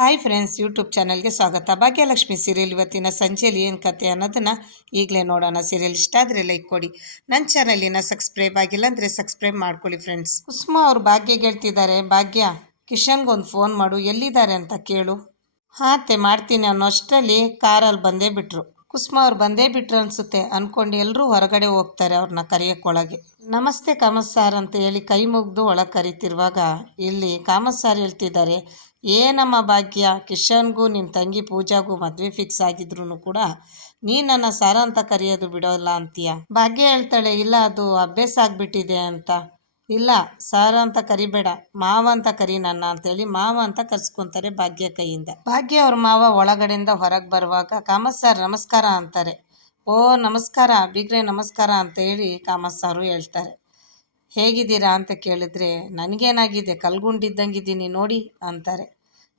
Hi friends, YouTube ಚಾನಲ್ಗೆ ಸ್ವಾಗತ. Bhagyalakshmi serial ಇವತ್ತಿನ ಸಂಜೆಯಲ್ಲಿ ಏನು ಕತೆ ಅನ್ನೋದನ್ನು ಈಗಲೇ ನೋಡೋಣ. ಸೀರಿಯಲ್ ಇಷ್ಟ ಆದರೆ ಲೈಕ್ ಕೊಡಿ. ನನ್ನ ಚಾನಲಿನ ಸಬ್ಸ್ಕ್ರೈಬ್ ಆಗಿಲ್ಲ ಅಂದರೆ ಸಬ್ಸ್ಕ್ರೈಬ್ ಮಾಡ್ಕೊಳ್ಳಿ ಫ್ರೆಂಡ್ಸ್. ಕುಸುಮಾ ಅವ್ರು ಭಾಗ್ಯ ಹೇಳ್ತಿದ್ದಾರೆ ಭಾಗ್ಯ ಕಿಶನ್ಗೊಂದು ಫೋನ್ ಮಾಡು. ಎಲ್ಲಿದ್ದಾರೆ ಅಂತ ಕೇಳು. ಹಾಂ ಅತ್ತೆ, ಮಾಡ್ತೀನಿ ಅನ್ನೋಷ್ಟರಲ್ಲಿ ಕಾರಲ್ಲಿ ಬಂದೇ ಬಿಟ್ರು. ಕುಸುಮ ಅವ್ರು ಬಂದೇ ಬಿಟ್ರು ಅನಿಸುತ್ತೆ. ಅಂದ್ಕೊಂಡು ಎಲ್ಲರೂ ಹೊರಗಡೆ ಹೋಗ್ತಾರೆ ಅವ್ರನ್ನ ಕರೆಯೋಕ್ಕೊಳಗೆ ನಮಸ್ತೆ ಕಾಮತ್ ಸಾರ್ ಅಂತ ಹೇಳಿ ಕೈ ಮುಗ್ದು ಒಳಗೆ ಕರಿತಿರುವಾಗ ಇಲ್ಲಿ ಕಾಮತ್ ಸಾರ್ ಹೇಳ್ತಿದ್ದಾರೆ ಏನಮ್ಮ ಭಾಗ್ಯ, ಕಿಶನ್ಗೂ ನಿನ್ನ ತಂಗಿ ಪೂಜಾಗೂ ಮದುವೆ ಫಿಕ್ಸ್ ಆಗಿದ್ರು ಕೂಡ ನೀ ನನ್ನ ಸಾರ ಅಂತ ಕರೆಯೋದು ಬಿಡೋಲ್ಲ ಅಂತೀಯ? ಭಾಗ್ಯ ಹೇಳ್ತಾಳೆ, ಇಲ್ಲ, ಅದು ಅಭ್ಯಾಸ ಆಗಿಬಿಟ್ಟಿದೆ ಅಂತ. ಇಲ್ಲ, ಸಾರ ಅಂತ ಕರಿಬೇಡ, ಮಾವ ಅಂತ ಕರಿ ನನ್ನ ಅಂತೇಳಿ ಮಾವ ಅಂತ ಕರ್ಸ್ಕೊಂತಾರೆ ಭಾಗ್ಯ ಕೈಯಿಂದ. ಭಾಗ್ಯ ಅವ್ರ ಮಾವ ಒಳಗಡೆಯಿಂದ ಹೊರಗೆ ಬರುವಾಗ ಕಾಮತ್ ಸರ್ ನಮಸ್ಕಾರ ಅಂತಾರೆ. ಓ, ನಮಸ್ಕಾರ, ಬಿಗ್ರೆ ನಮಸ್ಕಾರ ಅಂತ ಹೇಳಿ ಕಾಮತ್ ಸಾರು ಹೇಳ್ತಾರೆ. ಹೇಗಿದ್ದೀರಾ ಅಂತ ಕೇಳಿದ್ರೆ, ನನಗೇನಾಗಿದೆ, ಕಲ್ಗುಂಡಿದ್ದಂಗಿದ್ದೀನಿ ನೋಡಿ ಅಂತಾರೆ.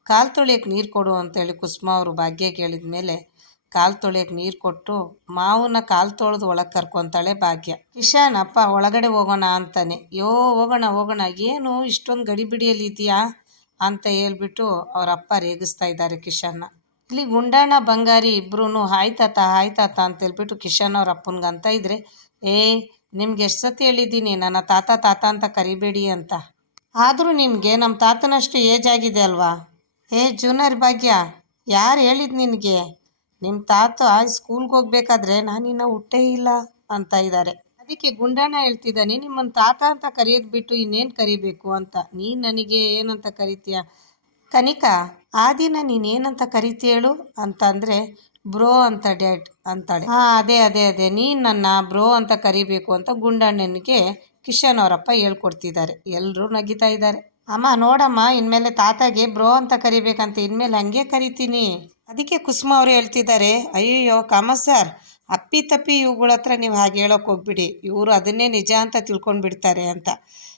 ಕಾಲು ತೊಳಿಯಕ್ಕೆ ನೀರು ಕೊಡು ಅಂತೇಳಿ ಕುಸುಮ ಅವರು ಭಾಗ್ಯ ಕೇಳಿದ ಮೇಲೆ ಕಾಲು ತೊಳೆಯೋಕೆ ನೀರು ಕೊಟ್ಟು ಮಾವನ ಕಾಲು ತೊಳೆದು ಒಳಗೆ ಕರ್ಕೊಂತಾಳೆ ಭಾಗ್ಯ. ಕಿಶಾನ್ ಅಪ್ಪ ಒಳಗಡೆ ಹೋಗೋಣ ಅಂತಾನೆ. ಯೋ, ಹೋಗೋಣ ಹೋಗೋಣ. ಏನು ಇಷ್ಟೊಂದು ಗಡಿಬಿಡಿಯಲ್ಲಿ ಇದೆಯಾ ಅಂತ ಹೇಳ್ಬಿಟ್ಟು ಅವ್ರ ಅಪ್ಪ ರೇಗಿಸ್ತಾ ಇದ್ದಾರೆ ಕಿಶಾನ್ನ. ಇಲ್ಲಿ ಗುಂಡಾಣ, ಬಂಗಾರಿ ಇಬ್ರು ಆಯ್ತಾತ ಆಯ್ತಾತ ಅಂತ ಹೇಳ್ಬಿಟ್ಟು ಕಿಶನ್ ಅವ್ರ ಅಪ್ಪನಿಗೆ ಅಂತ ಇದ್ರೆ, ಏ, ನಿಮ್ಗೆ ಎಷ್ಟು ಸತಿ ಹೇಳಿದ್ದೀನಿ, ನನ್ನ ತಾತ ತಾತ ಅಂತ ಕರಿಬೇಡಿ ಅಂತ. ಆದರೂ ನಿಮಗೆ ನಮ್ಮ ತಾತನಷ್ಟು ಏಜ್ ಆಗಿದೆ ಅಲ್ವಾ? ಏ ಜೂನರ್ ಭಾಗ್ಯ, ಯಾರು ಹೇಳಿದ್ ನಿನಗೆ? ನಿಮ್ಮ ತಾತ ಸ್ಕೂಲ್ಗೆ ಹೋಗ್ಬೇಕಾದ್ರೆ ನಾನಿನ್ನ ಹುಟ್ಟೇ ಇಲ್ಲ ಅಂತ ಇದ್ದಾರೆ ಅದಕ್ಕೆ ಗುಂಡಣ್ಣ ಹೇಳ್ತಿದ್ದಾನೆ ನಿಮ್ಮನ್ನು ತಾತ ಅಂತ ಕರೆಯೋದು ಬಿಟ್ಟು ಇನ್ನೇನು ಕರಿಬೇಕು ಅಂತ. ನೀನು ನನಗೆ ಏನಂತ ಕರಿತೀಯ? ಕನಿಕಾ, ಆ ದಿನ ನೀನೇನಂತ ಕರಿತೀಯೇಳು ಅಂತಂದರೆ, ಬ್ರೋ ಅಂತ ಡ್ಯಾಡ್ ಅಂತಾಳೆ. ಹಾಂ, ಅದೇ ಅದೇ ಅದೇ, ನೀನು ನನ್ನ ಬ್ರೋ ಅಂತ ಕರಿಬೇಕು ಅಂತ ಗುಂಡಣ್ಣನಿಗೆ ಕಿಶನ್ ಅವರಪ್ಪ ಹೇಳ್ಕೊಡ್ತಿದ್ದಾರೆ. ಎಲ್ಲರೂ ನಗಿತಾ ಇದ್ದಾರೆ. ಅಮ್ಮ, ನೋಡಮ್ಮ, ಇನ್ಮೇಲೆ ತಾತಗೆ ಬ್ರೋ ಅಂತ ಕರಿಬೇಕಂತ ಇನ್ಮೇಲೆ ಹಂಗೆ ಕರಿತೀನಿ. ಅದಕ್ಕೆ ಕುಸುಮ ಅವರು ಹೇಳ್ತಿದ್ದಾರೆ, ಅಯ್ಯಯ್ಯೋ, ಕಾಮ ಸರ್, ಅಪ್ಪಿ ತಪ್ಪಿ ಇವುಗಳ ಹತ್ರ ನೀವು ಹಾಗೆ ಹೇಳೋಕೆ ಹೋಗ್ಬಿಡಿ. ಇವರು ಅದನ್ನೇ ನಿಜ ಅಂತ ತಿಳ್ಕೊಂಡ್ಬಿಡ್ತಾರೆ ಅಂತ.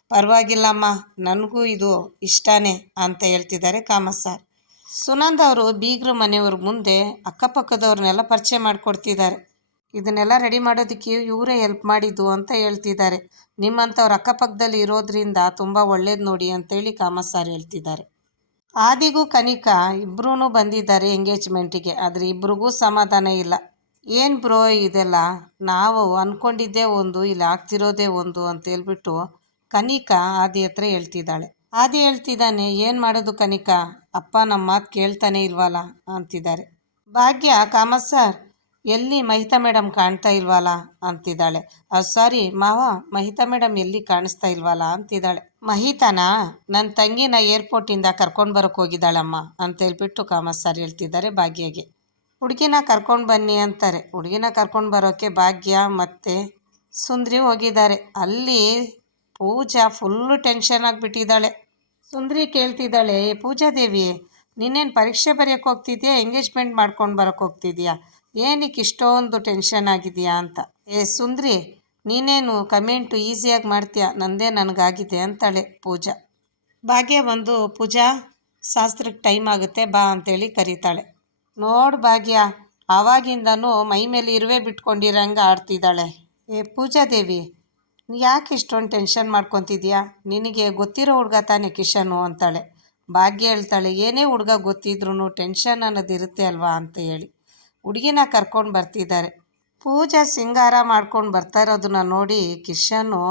ಪರವಾಗಿಲ್ಲಮ್ಮ ನನಗೂ ಇದು ಇಷ್ಟನೇ ಅಂತ ಹೇಳ್ತಿದ್ದಾರೆ ಕಾಮ ಸರ್. ಸುನಂದ ಅವರು ಬೀಗ್ರ ಮನೆಯವ್ರ ಮುಂದೆ ಅಕ್ಕಪಕ್ಕದವ್ರನ್ನೆಲ್ಲ ಪರಿಚಯ ಮಾಡಿಕೊಡ್ತಿದ್ದಾರೆ. ಇದನ್ನೆಲ್ಲ ರೆಡಿ ಮಾಡೋದಕ್ಕೆ ಇವರೇ ಹೆಲ್ಪ್ ಮಾಡಿದ್ದು ಅಂತ ಹೇಳ್ತಿದ್ದಾರೆ. ನಿಮ್ಮಂಥವ್ರು ಅಕ್ಕಪಕ್ಕದಲ್ಲಿ ಇರೋದ್ರಿಂದ ತುಂಬ ಒಳ್ಳೇದು ನೋಡಿ ಅಂತೇಳಿ ಕಾಮತ್ ಸಾರ್ ಹೇಳ್ತಿದ್ದಾರೆ. ಆದಿಗೂ ಕನಿಕಾ ಇಬ್ಬರೂ ಬಂದಿದ್ದಾರೆ ಎಂಗೇಜ್ಮೆಂಟಿಗೆ, ಆದರೆ ಇಬ್ರಿಗೂ ಸಮಾಧಾನ ಇಲ್ಲ. ಏನು ಬ್ರೋ ಇದೆಲ್ಲ? ನಾವು ಅಂದ್ಕೊಂಡಿದ್ದೇ ಒಂದು, ಇಲ್ಲಿ ಆಗ್ತಿರೋದೇ ಒಂದು ಅಂತ ಹೇಳ್ಬಿಟ್ಟು ಕನಿಕಾ ಆದಿ ಹತ್ರ ಹೇಳ್ತಿದ್ದಾಳೆ. ಆದಿ ಹೇಳ್ತಿದ್ದಾನೆ, ಏನು ಮಾಡೋದು ಕನಿಕಾ? ಅಪ್ಪ ನಮ್ಮ ಮಾತು ಕೇಳ್ತಾನೆ ಇಲ್ವಲ್ಲ? ಅಂತಿದ್ದಾರೆ. ಭಾಗ್ಯ, ಕಾಮತ್ ಸರ್, ಎಲ್ಲಿ ಮಹಿತಾ ಮೇಡಮ್ ಕಾಣ್ತಾ ಇಲ್ವಲ್ಲ? ಅಂತಿದ್ದಾಳೆ. ಸಾರಿ ಮಾವ, ಮಹಿತಾ ಮೇಡಮ್ ಎಲ್ಲಿ ಕಾಣಿಸ್ತಾ ಇಲ್ವಲ್ಲ? ಅಂತಿದ್ದಾಳೆ. ಮಹಿತಾನಾ ನನ್ನ ತಂಗಿನ ಏರ್ಪೋರ್ಟಿಂದ ಕರ್ಕೊಂಡು ಬರೋಕೆ ಹೋಗಿದ್ದಾಳಮ್ಮ ಅಂತ ಹೇಳ್ಬಿಟ್ಟು ಕಾಮತ್ ಸರ್ ಹೇಳ್ತಿದ್ದಾರೆ ಭಾಗ್ಯಗೆ. ಹುಡುಗಿನ ಕರ್ಕೊಂಡು ಬನ್ನಿ ಅಂತಾರೆ. ಹುಡುಗಿನ ಕರ್ಕೊಂಡು ಬರೋಕ್ಕೆ ಭಾಗ್ಯ ಮತ್ತು ಸುಂದ್ರಿ ಹೋಗಿದ್ದಾರೆ. ಅಲ್ಲಿ ಪೂಜಾ ಫುಲ್ಲು ಟೆನ್ಷನ್ ಆಗಿಬಿಟ್ಟಿದ್ದಾಳೆ. ಸುಂದ್ರಿ ಕೇಳ್ತಿದ್ದಾಳೆ, "ಏ ಪೂಜಾ ದೇವಿ ನೀನೇನು ಪರೀಕ್ಷೆ ಬರೆಯೋಕೆ ಹೋಗ್ತಿದ್ಯಾ? ಎಂಗೇಜ್ಮೆಂಟ್ ಮಾಡ್ಕೊಂಡು ಬರೋಕೆ ಹೋಗ್ತಿದ್ಯಾ? ಏನಕ್ಕೆ ಇಷ್ಟೊಂದು ಟೆನ್ಷನ್ ಆಗಿದೆಯಾ? ಅಂತ. ಏ ಸುಂದ್ರಿ ನೀನೇನು ಕಮೆಂಟು ಈಸಿಯಾಗಿ ಮಾಡ್ತೀಯ? ನಂದೇ ನನಗಾಗಿದೆ ಅಂತಾಳೆ ಪೂಜಾ. ಭಾಗ್ಯ ಬಂದು, ಪೂಜಾ, ಶಾಸ್ತ್ರಕ್ಕೆ ಟೈಮ್ ಆಗುತ್ತೆ, ಬಾ ಅಂತೇಳಿ ಕರೀತಾಳೆ. ನೋಡು ಭಾಗ್ಯ, ಆವಾಗಿಂದನೂ ಮೈ ಮೇಲೆ ಇರುವೆ ಬಿಟ್ಕೊಂಡಿರಂಗೆ ಆಡ್ತಿದ್ದಾಳೆ. ಏ ಪೂಜಾ ದೇವಿ ಯಾಕೆ ಇಷ್ಟೊಂದು ಟೆನ್ಷನ್ ಮಾಡ್ಕೊತಿದ್ಯಾ ನಿನಗೆ ಗೊತ್ತಿರೋ ಹುಡುಗ ತಾನೇ ಕಿಶನು ಅಂತಾಳೆ. ಭಾಗ್ಯ ಹೇಳ್ತಾಳೆ, ಏನೇ ಹುಡುಗ ಗೊತ್ತಿದ್ರೂ ಟೆನ್ಷನ್ ಅನ್ನೋದು ಇರುತ್ತೆ ಅಲ್ವಾ ಅಂತ ಹೇಳಿ. ಹುಡುಗಿನ ಕರ್ಕೊಂಡು ಬರ್ತಿದ್ದಾರೆ. ಪೂಜಾ ಸಿಂಗಾರ ಮಾಡ್ಕೊಂಡು ಬರ್ತಾ ಇರೋದನ್ನ ನೋಡಿ ಕಿಶನು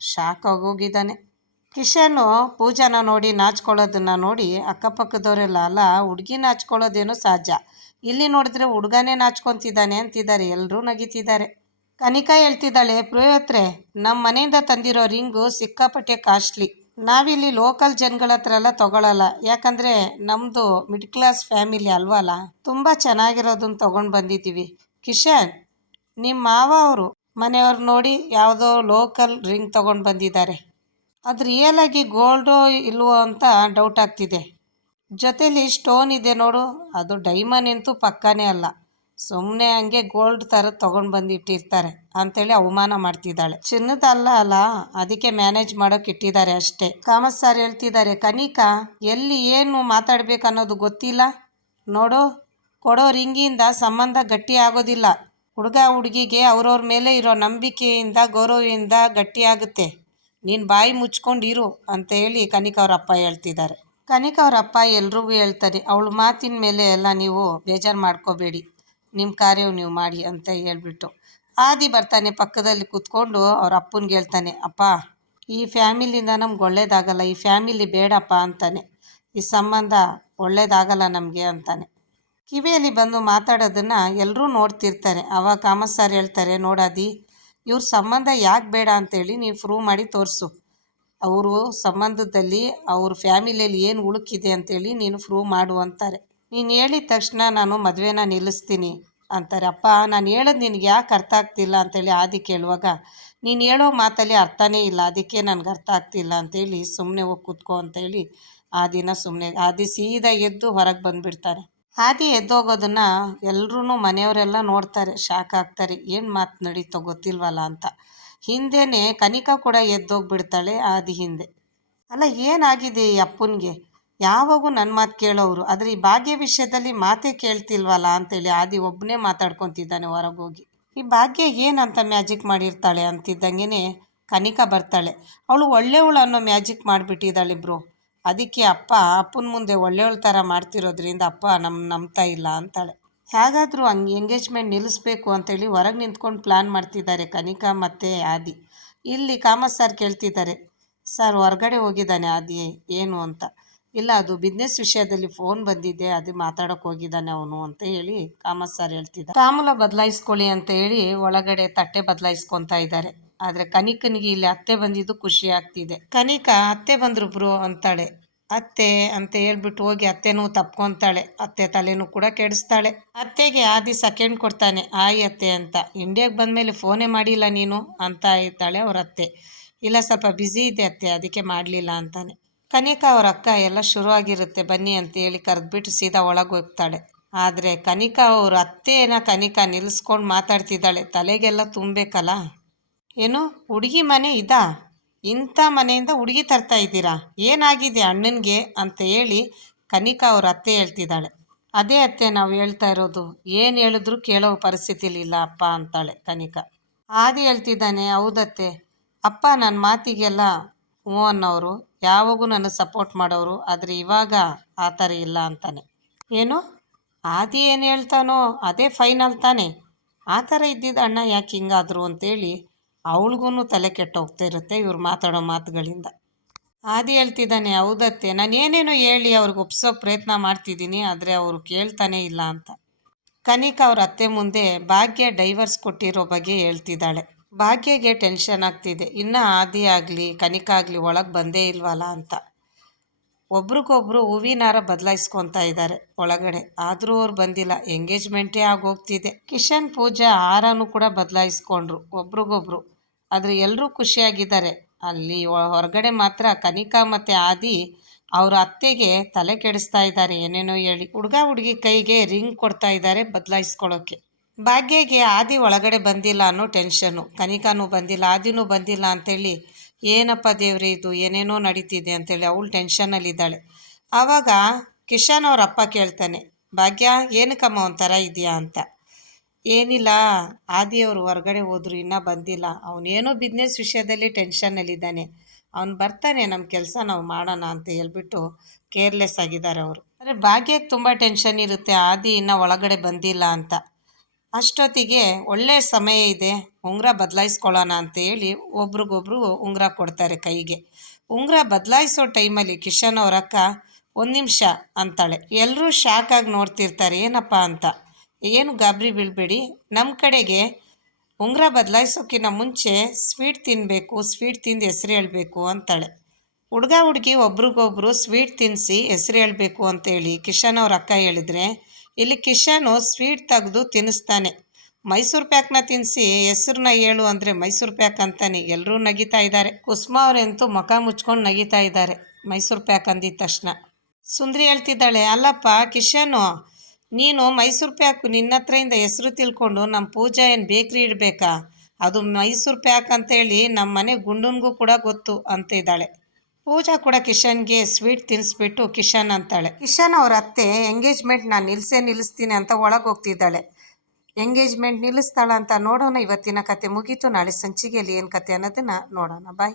ಶಾಕ್ ಆಗೋಗಿದ್ದಾನೆ. ಕಿಶನು ಪೂಜಾನ ನೋಡಿ ನಾಚ್ಕೊಳ್ಳೋದನ್ನ ನೋಡಿ ಅಕ್ಕಪಕ್ಕದವರೆಲ್ಲ ಅಲ್ಲ ಹುಡುಗಿ ನಾಚ್ಕೊಳ್ಳೋದೇನೋ ಸಹಜ. ಇಲ್ಲಿ ನೋಡಿದ್ರೆ ಹುಡುಗನೇ ನಾಚ್ಕೊತಿದ್ದಾನೆ ಅಂತಿದ್ದಾರೆ. ಎಲ್ಲರೂ ನಗಿತಿದ್ದಾರೆ. ಕನಿಕಾ ಹೇಳ್ತಿದ್ದಾಳೆ ಪುರೋಹಿತ್ರೆ ನಮ್ಮ ಮನೆಯಿಂದ ತಂದಿರೋ ರಿಂಗು ಸಿಕ್ಕಾಪಟ್ಟೆ ಕಾಸ್ಟ್ಲಿ. ನಾವಿಲ್ಲಿ ಲೋಕಲ್ ಜನಗಳ ಹತ್ರ ಎಲ್ಲ ತೊಗೊಳಲ್ಲ. ಯಾಕಂದರೆ ನಮ್ಮದು ಮಿಡ್ ಕ್ಲಾಸ್ ಫ್ಯಾಮಿಲಿ ಅಲ್ವಲ್ಲ? ತುಂಬ ಚೆನ್ನಾಗಿರೋದನ್ನ ತೊಗೊಂಡು ಬಂದಿದ್ದೀವಿ. ಕಿಶನ್ ನಿಮ್ಮ ಮಾವ ಅವರು ಮನೆಯವ್ರು ನೋಡಿ ಯಾವುದೋ ಲೋಕಲ್ ರಿಂಗ್ ತೊಗೊಂಡು ಬಂದಿದ್ದಾರೆ. ಅದು ರಿಯಲಾಗಿ ಗೋಲ್ಡೋ ಇಲ್ವೋ ಅಂತ ಡೌಟ್ ಆಗ್ತಿದೆ. ಜೊತೇಲಿ ಸ್ಟೋನ್ ಇದೆ ನೋಡು, ಅದು ಡೈಮಂಡ್ ಅಂತೂ ಪಕ್ಕನೇ ಅಲ್ಲ. ಸುಮ್ಮನೆ ಹಂಗೆ ಗೋಲ್ಡ್ ಥರ ತೊಗೊಂಡು ಬಂದು ಇಟ್ಟಿರ್ತಾರೆ ಅಂತೇಳಿ ಅವಮಾನ ಮಾಡ್ತಿದ್ದಾಳೆ. ಚಿನ್ನದ ಅಲ್ಲ ಅಲ್ಲ, ಅದಕ್ಕೆ ಮ್ಯಾನೇಜ್ ಮಾಡೋಕೆ ಇಟ್ಟಿದ್ದಾರೆ ಅಷ್ಟೇ. ಕಾಮತ್ ಸರ್ ಹೇಳ್ತಿದ್ದಾರೆ, ಕನಿಕಾ, ಎಲ್ಲಿ ಏನು ಮಾತಾಡ್ಬೇಕು ಅನ್ನೋದು ಗೊತ್ತಿಲ್ಲ? ನೋಡು, ಕೊಡೋ ರಿಂಗಿಂದ ಸಂಬಂಧ ಗಟ್ಟಿ ಆಗೋದಿಲ್ಲ. ಹುಡುಗ ಹುಡುಗಿಗೆ ಅವ್ರವ್ರ ಮೇಲೆ ಇರೋ ನಂಬಿಕೆಯಿಂದ, ಗೌರವದಿಂದ ಗಟ್ಟಿಯಾಗುತ್ತೆ. ನೀನು ಬಾಯಿ ಮುಚ್ಕೊಂಡು ಇರು ಅಂತ ಹೇಳಿ ಕನಿಕ ಅವ್ರ ಅಪ್ಪ ಹೇಳ್ತಿದ್ದಾರೆ. ಕನಿಕ ಅವ್ರ ಅಪ್ಪ ಎಲ್ರಿಗೂ ಹೇಳ್ತಾರೆ, ಅವಳ ಮಾತಿನ ಮೇಲೆ ಎಲ್ಲ ನೀವು ಬೇಜಾರು ಮಾಡ್ಕೋಬೇಡಿ. ನಿಮ್ಮ ಕಾರ್ಯವು ನೀವು ಮಾಡಿ ಅಂತ ಹೇಳ್ಬಿಟ್ಟು. ಆದಿ ಬರ್ತಾನೆ ಪಕ್ಕದಲ್ಲಿ ಕೂತ್ಕೊಂಡು ಅವ್ರ ಅಪ್ಪನಿಗೆ ಹೇಳ್ತಾನೆ ಅಪ್ಪ, ಈ ಫ್ಯಾಮಿಲಿಯಿಂದ ನಮ್ಗೆ ಒಳ್ಳೇದಾಗಲ್ಲ, ಈ ಫ್ಯಾಮಿಲಿ ಬೇಡಪ್ಪ ಅಂತಾನೆ. ಈ ಸಂಬಂಧ ಒಳ್ಳೇದಾಗಲ್ಲ ನಮಗೆ ಅಂತಾನೆ. ಕಿವಿಯಲ್ಲಿ ಬಂದು ಮಾತಾಡೋದನ್ನು ಎಲ್ಲರೂ ನೋಡ್ತಿರ್ತಾರೆ. ಆವಾಗ ಕಾಮತ್ ಸರ್ ಹೇಳ್ತಾರೆ, ನೋಡಾದಿ, ಇವ್ರ ಸಂಬಂಧ ಯಾಕೆ ಬೇಡ ಅಂತೇಳಿ ನೀವು ಪ್ರೂವ್ ಮಾಡಿ ತೋರಿಸು. ಅವರು ಸಂಬಂಧದಲ್ಲಿ, ಅವ್ರ ಫ್ಯಾಮಿಲಿಯಲ್ಲಿ ಏನು ಉಳುಕಿದೆ ಅಂತೇಳಿ ನೀನು ಪ್ರೂವ್ ಮಾಡು ಅಂತಾರೆ. ನೀನು ಹೇಳಿದ ತಕ್ಷಣ ನಾನು ಮದುವೆನ ನಿಲ್ಲಿಸ್ತೀನಿ ಅಂತಾರೆ. ಅಪ್ಪ, ನಾನು ಹೇಳೋದು ನಿನಗೆ ಯಾಕೆ ಅರ್ಥ ಆಗ್ತಿಲ್ಲ? ಅಂತೇಳಿ ಆದಿ ಕೇಳುವಾಗ, ನೀನು ಹೇಳೋ ಮಾತಲ್ಲಿ ಅರ್ಥನೇ ಇಲ್ಲ, ಅದಕ್ಕೆ ನನಗೆ ಅರ್ಥ ಆಗ್ತಿಲ್ಲ ಅಂತೇಳಿ ಸುಮ್ಮನೆ ಹೋಗಿ ಕೂತ್ಕೋ ಅಂತೇಳಿ ಆ ದಿನ ಸುಮ್ಮನೆ ಆದಿ ಸೀದಾ ಎದ್ದು ಹೊರಗೆ ಬಂದುಬಿಡ್ತಾರೆ ಆದಿ ಎದ್ದೋಗೋದನ್ನ ಎಲ್ಲರೂ ಮನೆಯವರೆಲ್ಲ ನೋಡ್ತಾರೆ. ಶಾಕ್ ಆಗ್ತಾರೆ. ಏನು ಮಾತು ನಡೀತೋ ಗೊತ್ತಿಲ್ವಲ್ಲ ಅಂತ. ಹಿಂದೆನೇ ಕನಿಕಾ ಕೂಡ ಎದ್ದೋಗ್ಬಿಡ್ತಾಳೆ ಆದಿ ಹಿಂದೆ. ಅಲ್ಲ, ಏನಾಗಿದೆ ಈ ಅಪ್ಪನಿಗೆ? ಯಾವಾಗೂ ನನ್ನ ಮಾತು ಕೇಳೋರು ಆದರೆ ಈ ಭಾಗ್ಯ ವಿಷಯದಲ್ಲಿ ಮಾತೇ ಕೇಳ್ತಿಲ್ವಲ್ಲ ಅಂತೇಳಿ ಆದಿ ಒಬ್ಬನೇ ಮಾತಾಡ್ಕೊತಿದ್ದಾನೆ ಹೊರಗೋಗಿ. ಈ ಭಾಗ್ಯ ಏನಂತ ಮ್ಯಾಜಿಕ್ ಮಾಡಿರ್ತಾಳೆ ಅಂತಿದ್ದಂಗೆ ಕನಿಕಾ ಬರ್ತಾಳೆ. ಅವಳು ಒಳ್ಳೆಯವಳು ಅನ್ನೋ ಮ್ಯಾಜಿಕ್ ಮಾಡಿಬಿಟ್ಟಿದ್ದಾಳೆ ಬ್ರೋ. ಅದಕ್ಕೆ ಅಪ್ಪ ಅಪ್ಪನ ಮುಂದೆ ಒಳ್ಳೆಯವಳ ಥರ ಮಾಡ್ತಿರೋದ್ರಿಂದ ಅಪ್ಪ ನಮ್ಮ ನಂಬ್ತಾ ಇಲ್ಲ ಅಂತಾಳೆ. ಹೇಗಾದರೂ ಹಂಗೆ ಎಂಗೇಜ್ಮೆಂಟ್ ನಿಲ್ಲಿಸ್ಬೇಕು ಅಂತೇಳಿ ಹೊರಗೆ ನಿಂತ್ಕೊಂಡು ಪ್ಲ್ಯಾನ್ ಮಾಡ್ತಿದ್ದಾರೆ ಕನಿಕಾ ಮತ್ತು ಆದಿ. ಇಲ್ಲಿ ಕಾಮತ್ ಸರ್ ಕೇಳ್ತಿದ್ದಾರೆ ಸರ್ ಹೊರಗಡೆ ಹೋಗಿದ್ದಾನೆ ಆದಿ, ಏನು ಅಂತ? ಇಲ್ಲ, ಅದು ಬಿಸ್ನೆಸ್ ವಿಷಯದಲ್ಲಿ ಫೋನ್ ಬಂದಿದೆ, ಅದು ಮಾತಾಡೋಕೆ ಹೋಗಿದ್ದಾನೆ ಅವನು ಅಂತ ಹೇಳಿ ಕಾಮತ್ ಸರ್ ಹೇಳ್ತಿದ್ದಾರೆ. ತಾಮೂಲ ಬದಲಾಯಿಸ್ಕೊಳ್ಳಿ ಅಂತ ಹೇಳಿ ಒಳಗಡೆ ತಟ್ಟೆ ಬದಲಾಯಿಸ್ಕೊತಾ ಇದ್ದಾರೆ. ಆದರೆ ಕನಿಕನಿಗೆ ಇಲ್ಲಿ ಅತ್ತೆ ಬಂದಿದ್ದು ಖುಷಿ ಆಗ್ತಿದೆ. ಕನಿಕ, ಅತ್ತೆ ಬಂದರು ಬ್ರೋ ಅಂತಾಳೆ. ಅತ್ತೆ ಅಂತ ಹೇಳ್ಬಿಟ್ಟು ಹೋಗಿ ಅತ್ತೆನೂ ತಪ್ಕೊತಾಳೆ. ಅತ್ತೆ ತಲೆನೂ ಕೂಡ ಕೆಡಿಸ್ತಾಳೆ. ಅತ್ತೆಗೆ ಆದಿ ಸೆಕೆಂಡ್ ಕೊಡ್ತಾನೆ, ಆಯ್ ಅತ್ತೆ ಅಂತ. ಇಂಡಿಯಾಗೆ ಬಂದಮೇಲೆ ಫೋನೇ ಮಾಡಿಲ್ಲ ನೀನು ಅಂತ ಇದ್ದಾಳೆ ಅವ್ರ ಅತ್ತೆ. ಇಲ್ಲ, ಸ್ವಲ್ಪ ಬ್ಯುಸಿ ಇದೆ ಅತ್ತೆ, ಅದಕ್ಕೆ ಮಾಡಲಿಲ್ಲ ಅಂತಾನೆ. ಕನಿಕ ಅವ್ರ ಅಕ್ಕ ಎಲ್ಲ ಶುರುವಾಗಿರುತ್ತೆ, ಬನ್ನಿ ಅಂತ ಹೇಳಿ ಕರೆದ್ಬಿಟ್ಟು ಸೀದಾ ಒಳಗೆ ಹೋಗ್ತಾಳೆ. ಆದರೆ ಕನಿಕಾ ಅವ್ರ ಅತ್ತೆನ ಕನಿಕಾ ನಿಲ್ಲಿಸ್ಕೊಂಡು ಮಾತಾಡ್ತಿದ್ದಾಳೆ. ತಲೆಗೆಲ್ಲ ತುಂಬಬೇಕಲ್ಲ ಏನು? ಹುಡುಗಿ ಮನೆ ಇದಾ? ಇಂಥ ಮನೆಯಿಂದ ಹುಡುಗಿ ತರ್ತಾ ಇದ್ದೀರಾ? ಏನಾಗಿದೆ ಅಣ್ಣನಿಗೆ ಅಂತ ಹೇಳಿ ಕನಿಕಾ ಅವ್ರ ಅತ್ತೆ ಹೇಳ್ತಿದ್ದಾಳೆ. ಅದೇ ಅತ್ತೆ ನಾವು ಹೇಳ್ತಾ ಇರೋದು. ಏನು ಹೇಳಿದ್ರು ಕೇಳೋ ಪರಿಸ್ಥಿತಿಲಿಲ್ಲ ಅಪ್ಪ ಅಂತಾಳೆ ಕನಿಕಾ. ಆದಿ ಹೇಳ್ತಿದ್ದಾನೆ, ಹೌದತ್ತೆ. ಅಪ್ಪ ನನ್ನ ಮಾತಿಗೆಲ್ಲ ಹ್ಞೂ ಅನ್ನೋರು, ಯಾವಾಗೂ ನನಗೆ ಸಪೋರ್ಟ್ ಮಾಡೋರು, ಆದರೆ ಇವಾಗ ಆ ಥರ ಇಲ್ಲ ಅಂತಾನೆ. ಏನು? ಆದಿ ಏನು ಹೇಳ್ತಾನೋ, ಅದೇ ಫೈನಲ್ ತಾನೆ. ಆ ಥರ ಇದ್ದಿದ್ದ ಅಣ್ಣ ಯಾಕೆ ಹಿಂಗಾದ್ರು ಅಂತೇಳಿ ಅವಳಿಗೂ ತಲೆ ಕೆಟ್ಟೋಗ್ತಾ ಇರುತ್ತೆ ಇವ್ರು ಮಾತಾಡೋ ಮಾತುಗಳಿಂದ. ಆದಿ ಹೇಳ್ತಿದ್ದಾನೆ, ಹೌದತ್ತೆ, ನಾನು ಏನೇನೋ ಹೇಳಿ ಅವ್ರಿಗೆ ಒಪ್ಸೋ ಪ್ರಯತ್ನ ಮಾಡ್ತಿದ್ದೀನಿ, ಆದರೆ ಅವರು ಕೇಳ್ತಾನೆ ಇಲ್ಲ ಅಂತ. ಕನಿಕಾ ಅವ್ರ ಅತ್ತೆ ಮುಂದೆ ಭಾಗ್ಯ ಡೈವರ್ಸ್ ಕೊಟ್ಟಿರೋ ಬಗ್ಗೆ ಹೇಳ್ತಿದ್ದಾಳೆ. ಭಾಗ್ಯಗೆ ಟೆನ್ಷನ್ ಆಗ್ತಿದೆ, ಇನ್ನು ಆದಿ ಆಗಲಿ, ಕನಿಕಾ ಆಗಲಿ ಒಳಗೆ ಬಂದೇ ಇಲ್ವಲ್ಲ ಅಂತ. ಒಬ್ರಿಗೊಬ್ರು ಹೂವಿನಾರ ಬದಲಾಯಿಸ್ಕೊತಾ ಇದ್ದಾರೆ ಒಳಗಡೆ, ಆದರೂ ಅವ್ರು ಬಂದಿಲ್ಲ, ಎಂಗೇಜ್ಮೆಂಟೇ ಆಗೋಗ್ತಿದೆ. ಕಿಶನ್ ಪೂಜಾ ಹಾರನೂ ಕೂಡ ಬದಲಾಯಿಸ್ಕೊಂಡ್ರು, ಒಬ್ರಿಗೊಬ್ರು ಆದರೆ ಎಲ್ಲರೂ ಖುಷಿಯಾಗಿದ್ದಾರೆ. ಅಲ್ಲಿ ಹೊರಗಡೆ ಮಾತ್ರ ಕನಿಕಾ ಮತ್ತು ಆದಿ ಅವರ ಅತ್ತೆಗೆ ತಲೆ ಕೆಡಿಸ್ತಾ ಇದ್ದಾರೆ. ಏನೇನೋ ಹೇಳಿ. ಹುಡುಗ ಹುಡುಗಿ ಕೈಗೆ ರಿಂಗ್ ಕೊಡ್ತಾ ಇದ್ದಾರೆ ಬದಲಾಯಿಸ್ಕೊಳ್ಳೋಕ್ಕೆ ಭಾಗ್ಯಗೆ ಆದಿ ಒಳಗಡೆ ಬಂದಿಲ್ಲ ಅನ್ನೋ ಟೆನ್ಷನ್ನು ಕನಿಕಾನೂ ಬಂದಿಲ್ಲ, ಆದಿನೂ ಬಂದಿಲ್ಲ ಅಂತೇಳಿ, ಏನಪ್ಪ ದೇವ್ರಿ ಇದು? ಏನೇನೋ ನಡೀತಿದೆ ಅಂತೇಳಿ ಅವಳು ಟೆನ್ಷನ್ನಲ್ಲಿದ್ದಾಳೆ ಆವಾಗ ಕಿಶನ್ ಅವ್ರ ಅಪ್ಪ ಕೇಳ್ತಾನೆ, ಭಾಗ್ಯ, ಏನಕ್ಕಮ್ಮ ಒಂಥರ ಇದೆಯಾ? ಅಂತ. ಏನಿಲ್ಲ, ಆದಿಯವರು ಹೊರಗಡೆ ಹೋದ್ರು, ಇನ್ನೂ ಬಂದಿಲ್ಲ. ಅವನೇನೋ ಬಿಸ್ನೆಸ್ ವಿಷಯದಲ್ಲಿ ಟೆನ್ಷನ್ನಲ್ಲಿದ್ದಾನೆ ಅವ್ನು ಬರ್ತಾನೆ ನಮ್ಮ ಕೆಲಸ ನಾವು ಮಾಡೋಣ ಅಂತ ಹೇಳ್ಬಿಟ್ಟು ಕೇರ್ಲೆಸ್ ಆಗಿದ್ದಾರೆ ಅವರು. ಅಂದರೆ ಭಾಗ್ಯಕ್ಕೆ ತುಂಬ ಟೆನ್ಷನ್ ಇರುತ್ತೆ, ಆದಿ ಇನ್ನೂ ಒಳಗಡೆ ಬಂದಿಲ್ಲ ಅಂತ. ಅಷ್ಟೊತ್ತಿಗೆ ಒಳ್ಳೆಯ ಸಮಯ ಇದೆ, ಉಂಗುರ ಬದಲಾಯಿಸ್ಕೊಳ್ಳೋಣ ಅಂತ ಹೇಳಿ ಒಬ್ರಿಗೊಬ್ರು ಉಂಗುರ ಕೊಡ್ತಾರೆ ಕೈಗೆ. ಉಂಗುರ ಬದಲಾಯಿಸೋ ಟೈಮಲ್ಲಿ ಕಿಶನ್ ಅವರಕ್ಕ ಒಂದು ನಿಮಿಷ ಅಂತಾಳೆ. ಎಲ್ಲರೂ ಶಾಕಾಗಿ ನೋಡ್ತಿರ್ತಾರೆ, ಏನಪ್ಪ ಅಂತ. ಏನು ಗಾಬರಿ ಬೀಳಬೇಡಿ. ನಮ್ಮ ಕಡೆಗೆ ಉಂಗುರ ಬದಲಾಯಿಸೋಕ್ಕಿಂತ ಮುಂಚೆ ಸ್ವೀಟ್ ತಿನ್ನಬೇಕು ಸ್ವೀಟ್ ತಿಂದು ಹೆಸ್ರು ಹೇಳಬೇಕು ಅಂತಾಳೆ. ಹುಡುಗ ಹುಡುಗಿ ಒಬ್ರಿಗೊಬ್ರು ಸ್ವೀಟ್ ತಿನ್ನಿಸಿ ಹೆಸ್ರು ಹೇಳಬೇಕು ಅಂತೇಳಿ ಕಿಶನ್ ಅವ್ರ ಅಕ್ಕ ಹೇಳಿದರೆ, ಇಲ್ಲಿ ಕಿಶನು ಸ್ವೀಟ್ ತೆಗೆದು ತಿನ್ನಿಸ್ತಾನೆ ಮೈಸೂರು ಪ್ಯಾಕ್ನ ತಿನ್ನಿಸಿ ಹೆಸ್ರನ್ನ ಹೇಳು ಅಂದರೆ ಮೈಸೂರು ಪ್ಯಾಕ್ ಅಂತಾನೆ ಎಲ್ಲರೂ ನಗಿತಾ ಇದ್ದಾರೆ ಕುಸುಮ ಅವರಂತೂ ಮುಖ ಮುಚ್ಕೊಂಡು ನಗಿತಾ ಇದ್ದಾರೆ ಮೈಸೂರು ಪ್ಯಾಕ್ ಅಂದಿದ ತಕ್ಷಣ. ಸುಂದ್ರಿ ಹೇಳ್ತಿದ್ದಾಳೆ, ಅಲ್ಲಪ್ಪ ಕಿಶನು ನೀನು ಮೈಸೂರು ಪ್ಯಾಕು ನಿನ್ನ ಹೆಸರು ತಿಳ್ಕೊಂಡು ನಮ್ಮ ಪೂಜಾ ಏನು ಬೇಕ್ರಿ ಇಡಬೇಕಾ? ಅದು ಮೈಸೂರು ಪ್ಯಾಕ್ ಅಂತೇಳಿ ನಮ್ಮ ಮನೆ ಗುಂಡನ್ಗೂ ಕೂಡ ಗೊತ್ತು ಅಂತ ಇದ್ದಾಳೆ ಪೂಜಾ ಕೂಡ ಕಿಶನ್ಗೆ ಸ್ವೀಟ್ ತಿನ್ನಿಸ್ಬಿಟ್ಟು ಕಿಶನ್ ಅಂತಾಳೆ. ಕಿಶನ್ ಅವ್ರ ಅತ್ತೆ, ಎಂಗೇಜ್ಮೆಂಟ್ ನಾನು ನಿಲ್ಲಿಸೇ ನಿಲ್ಲಿಸ್ತೀನಿ ಅಂತ ಒಳಗೆ ಹೋಗ್ತಿದ್ದಾಳೆ ಎಂಗೇಜ್ಮೆಂಟ್ ನಿಲ್ಲಿಸ್ತಾಳ ಅಂತ ನೋಡೋಣ, ಇವತ್ತಿನ ಕತೆ ಮುಗೀತು, ನಾಳೆ ಸಂಚಿಗೆಯಲ್ಲಿ ಏನು ಕತೆ ಅನ್ನೋದನ್ನು ನೋಡೋಣ, ಬಾಯ್.